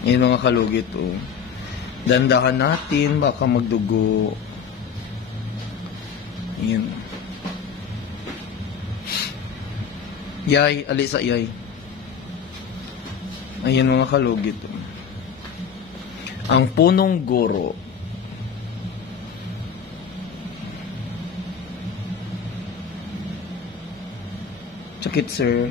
Ayan mga kalugit, oh. Dandahan natin, baka magdugo. Ayan. Yay, alisa yay. Ayan mga kalugit, oh. Ang punong guro. Sakit, sir.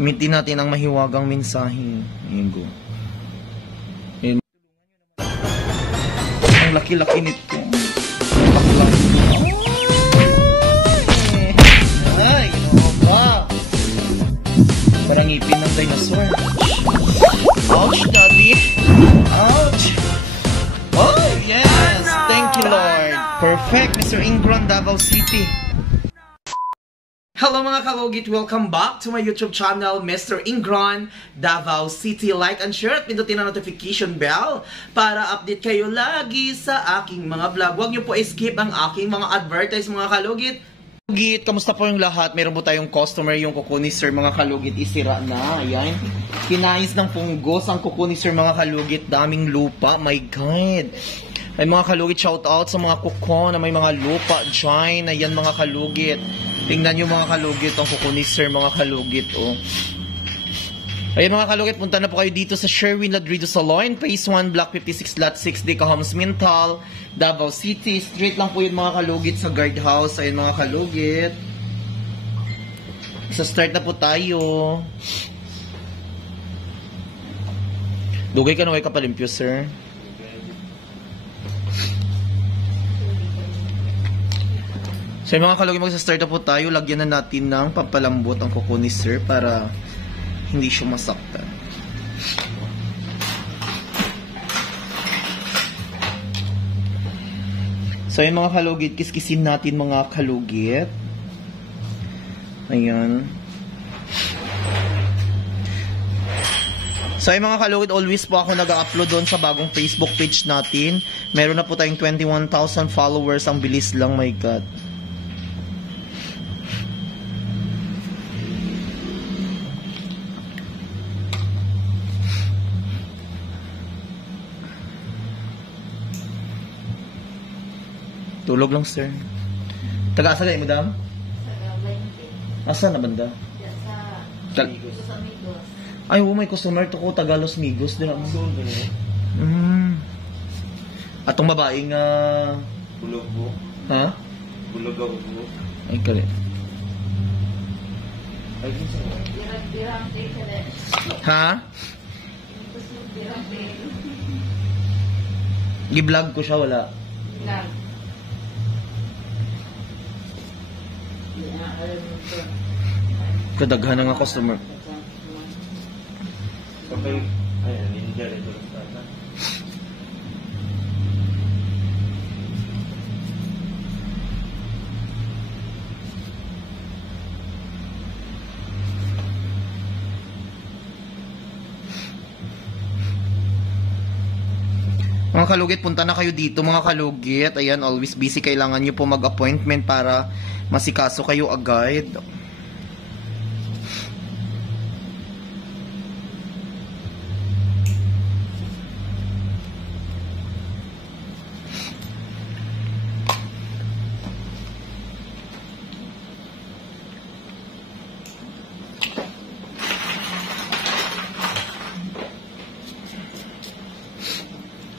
Mitin natin ang mahiwagang mensahe. Ayan go. Ayan. Ang laki-laki nito. Ay, ano ba? Parang ngipin ng dinosaur. Ouch, daddy. Ouch. Oh, yes. Thank you, Lord. Perfect, Mr. Ingron, Davao City. Hello mga kalugit! Welcome back to my YouTube channel, Mr. Ingron, Davao City. Like and share at pindutin ang notification bell para update kayo lagi sa aking mga vlog. Huwag niyo po skip ang aking mga advertise mga kalugit. Kalugit, kamusta po yung lahat? Meron po tayong customer, yung kuko ni Sir mga kalugit, isira na. Ayan. Kinais ng punggos ang kuko ni Sir mga kalugit. Daming lupa. My God! Ay mga kalugit, shout out sa mga kuko na may mga lupa dyan. Ayan mga kalugit. Tingnan nyo mga kalugit, ang kuko ni Sir mga kalugit, oh. Ayan mga kalugit, punta na po kayo dito sa Sherwin Ladrido Salon, Phase 1, Block 56, Lot 6, Homes Mintal, Davao City. Straight lang po yun mga kalugit sa guardhouse. Ayan mga kalugit. Sa start na po tayo. Dugay ka na way kapalimpyo, sir. So yung mga kalugit, magsa-start na po tayo. Lagyan na natin ng pampalambot ang kuko ni Sir para hindi siya masaktan. So yung mga kalugit, kiskisin natin mga kalugit. Ayan. So yung mga kalugit, always po ako nag-upload doon sa bagong Facebook page natin. Meron na po tayong 21,000 followers. Ang bilis lang, my God. Tulog lang, sir. Taga-asa kayo, madam? Asa na banda? Sa Migos. Ay, may customer to ko, taga Los Migos. Atong babaeng Bulog mo? ha? Bulog ako mo? Ay, kali. Ay, gusto mo? Ha? I-vlog ko siya, wala. Kadaghan ng mga customer. Sabay, ayan, ninja ito. Mga kalugit, punta na kayo dito mga kalugit. Ayan, always busy. Kailangan nyo po mag-appointment para masikaso kayo agad.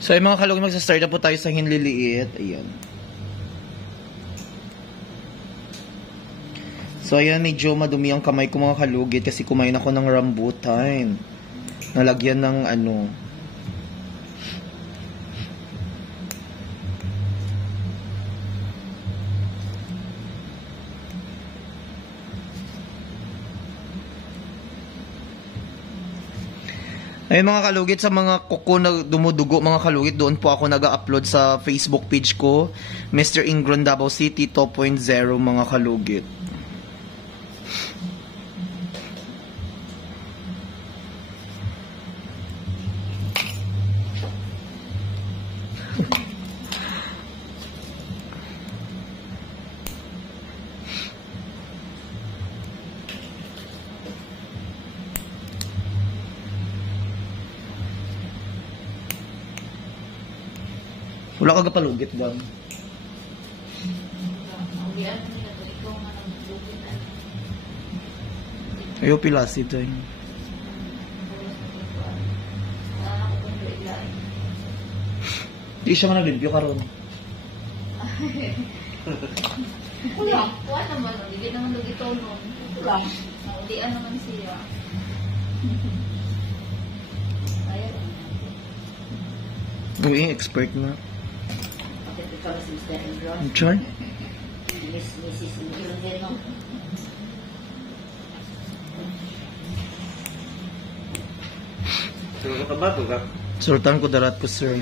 So yung mga kalugit, magsa-start na po tayo sa hinliliit. Ayan. So ayan, medyo madumi ang kamay ko mga kalugit kasi kumain ako ng rambutan. Nalagyan ng ano. Ayun mga kalugit, sa mga kuko na dumudugo mga kalugit, doon po ako nag-upload sa Facebook page ko, Mr. Ingron Davao City 2.0 mga kalugit. Wala ka gapalugit ba? Ayaw pilasi ito eh. Di siya man nag-review karon. Wala naman, hindi naman nagito nun. Wala. Naulian naman siya. Ayaw. Gawin, expert na. Bakit ikaw si Mr. Andron? Char? Mrs. Miguel, no? Sino ka ba ito ka? Sultan Kudarat po, sir.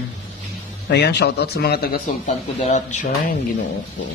Ayan, shoutout sa mga taga Sultan Kudarat dyan. Ginoo ko.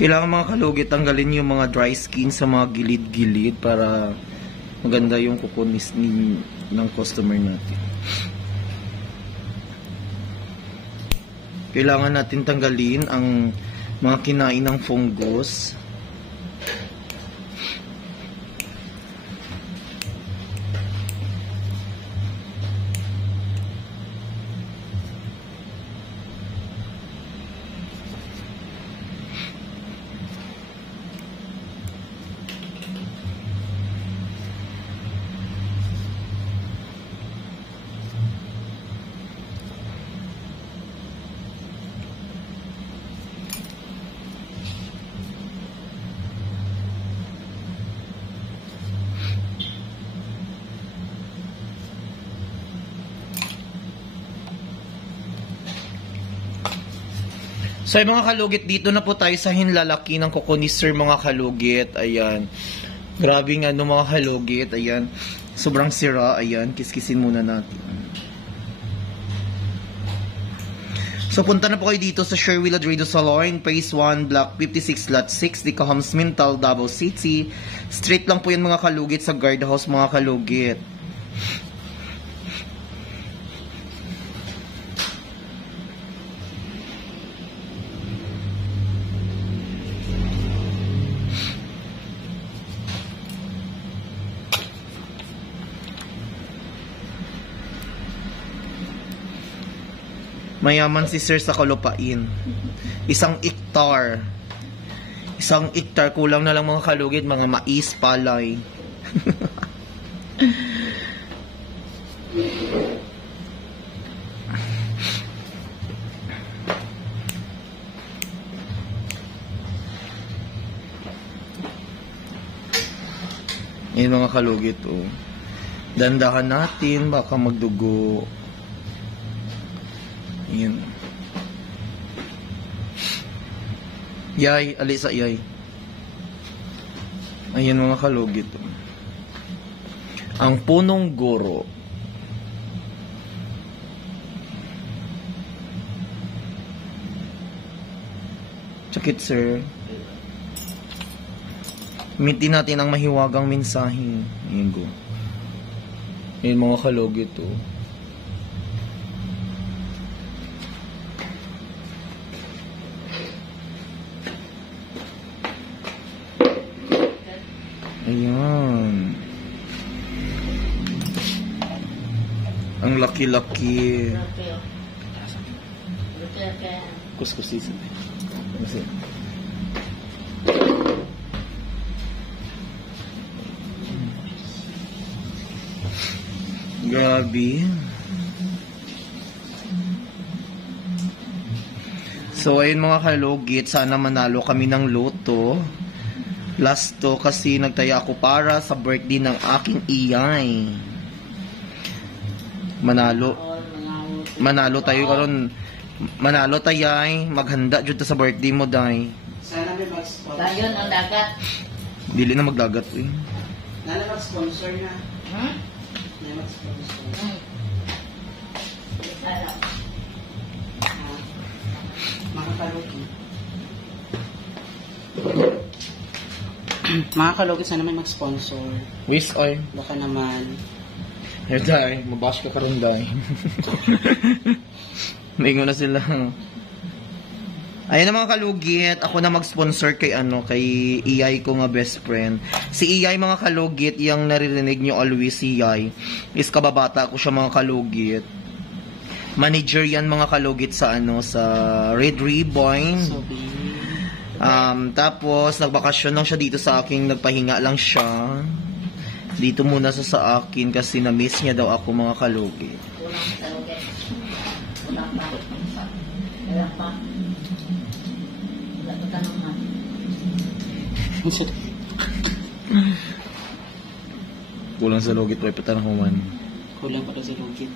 Kailangan mga kalugit tanggalin yung mga dry skin sa mga gilid-gilid para maganda yung kukunis ng customer natin. Kailangan natin tanggalin ang mga kinain ng fungus. So mga kalugit, dito na po tayo sa hinlalaki ng kuko ni Sir mga kalugit. Ayan. Grabe nga no mga kalugit. Ayan. Sobrang sira. Ayan. Kiskisin muna natin. So punta na po kayo dito sa Sherwin Ladrido Salon, Phase 1, Block 56, Lot 6, Dica Homes, Mintal, Davao City. Straight lang po yan mga kalugit sa guardhouse mga kalugit. Mayaman si Sir sa kalupain. Isang hektar. Isang hektar. Kulang na lang mga kalugit. Mga mais, palay. Yan mga kalugit. Oh. Dandahan natin. Baka magdugo. Yan. Yay, alisa yay. Ayan mga kalugit. Ang punong guro. Sakit, sir. Gamitin natin ang mahiwagang mensahe. Ayan go. Ayan mga kalugit. Oh. Ayan. Ang laki-laki. Kuskusin. Kasi. Grabe. So ayun mga kalugit, sana manalo kami ng loto. Last to kasi nagtaya ako para sa birthday ng aking iyay. Manalo tayo karon. Manalo tayay, maghanda jud ta sa birthday mo, day. Sana may Dayon ang dagat. Dili na magdagat eh. Sponsor na. Hmm? Sponsor. Alam. Mga kalugi. Mga kalugi, sana may mag-sponsor. Wish oy. Baka naman. Here day, mabash ka karon day. Mingo na sila. Ayun na mga kalugit, ako na mag-sponsor kay Iyay ko nga best friend. Si Iyay mga kalugit, yung naririnig nyo always si Iyay, is kababata ko siya mga kalugit. Manager yan mga kalugit sa sa Red Ribbon. Tapos nagbakasyon lang siya dito sa akin, nagpahinga lang siya. Dito muna sa akin kasi na-miss niya daw ako mga kalugit. Ulang pa. Ulang pa. Tanungan. Kulang sa lugit, may patanahuman. Kulang pa daw sa lugit.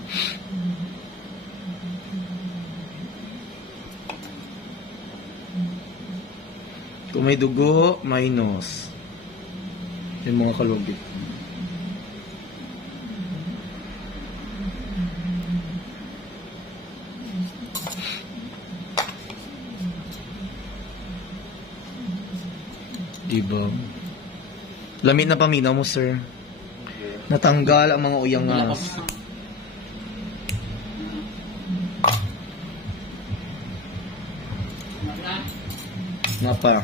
Kung may dugo, minus. Yung mga kalugit. Diba? Lamit na paminaw mo, sir. Natanggal ang mga uyangas. Nga pa.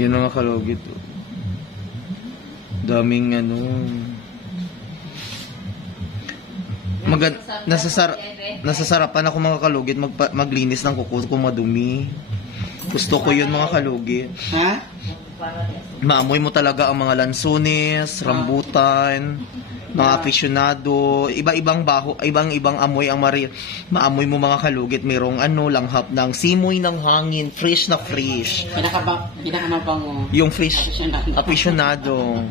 Yun mga kalugit. Daming nasasarapan ako mga kalugit maglinis ng kuko kung madumi. Gusto ko yun mga kalugit. Ha? Maamoy mo talaga ang mga lansones, rambutan, mga aficionado, iba-ibang ibang amoy ang maamoy mo mga kalugit. Merong langhap ng simoy ng hangin, fresh na fresh. Pinakamabango. Yung fresh, aficionado.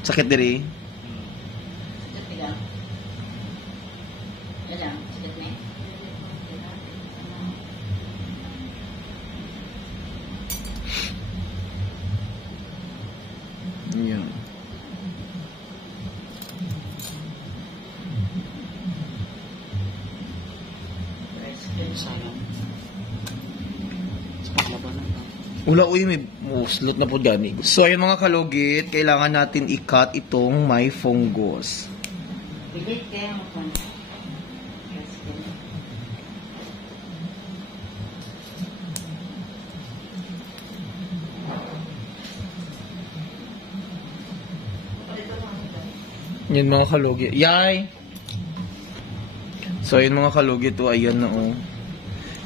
Sakit diri. Yun. Sana. Sa paglabanan ba? Ula, uy, may slot na po gani. So, ayun mga kalugit, kailangan natin i-cut itong may fungus. Pilit kaya mo pa. Yan mga kalugit. Yay! So, ayun mga kalugit, ayan na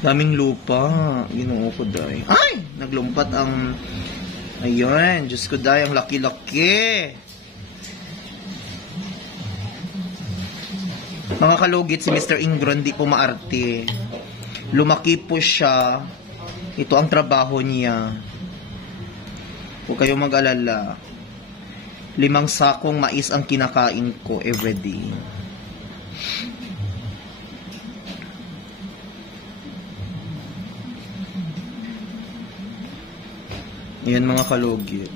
daming lupa. Ginoo ko day. Ay! Naglumpat ang... Ayun. Diyos ko day, ang laki-laki. Mga kalugit, si Mr. Ingron di po maarte. Lumaki po siya. Ito ang trabaho niya. Huwag kayong mag-alala. 5 sakong mais ang kinakain ko everyday. Yan mga kalugit.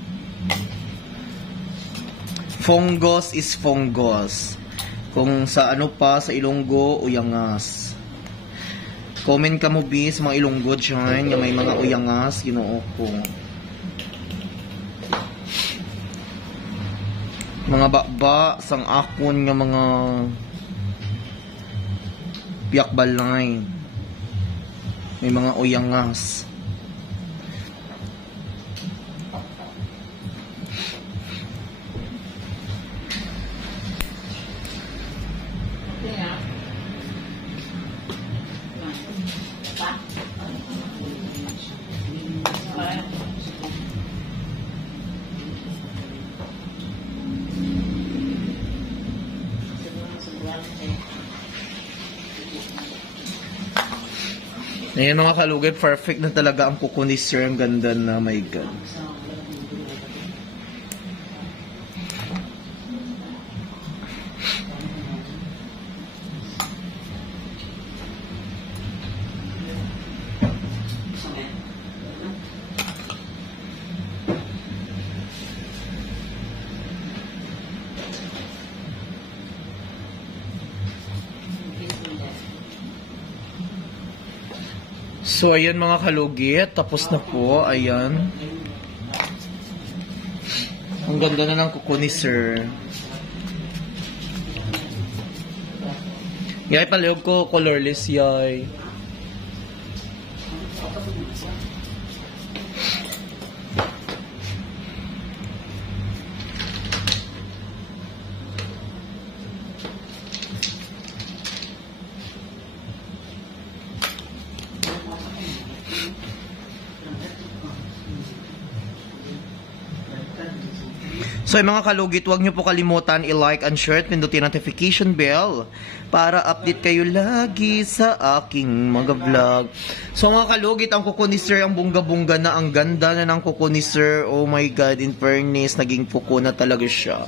Fungus is fungus. Kung sa sa Ilonggo, uyangas. Comment ka mo bis mga Ilonggo dyan, yung may mga uyangas, ginoo ko. Mga bakba, sang akon nga mga piyak balay. May mga uyangas. Ayan mga kalugit, perfect na talaga ang kuko ni Sir. Ang ganda na, my God. So, ayan mga kalugit. Tapos na po. Ayan. Ang ganda na ng kuko ni Sir. Yay, palihog ko. Colorless, yay. So mga kalugit, huwag nyo po kalimutan i-like and share at pindutin notification bell para update kayo lagi sa aking mga vlog. So mga kalugit, ang kuko ni Sir, ang bungga-bungga na, ang ganda na ng kuko ni Sir. Oh my God, in fairness, naging kuko na talaga siya.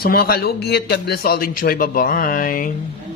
So mga kalugit, God bless all, enjoy, bye-bye.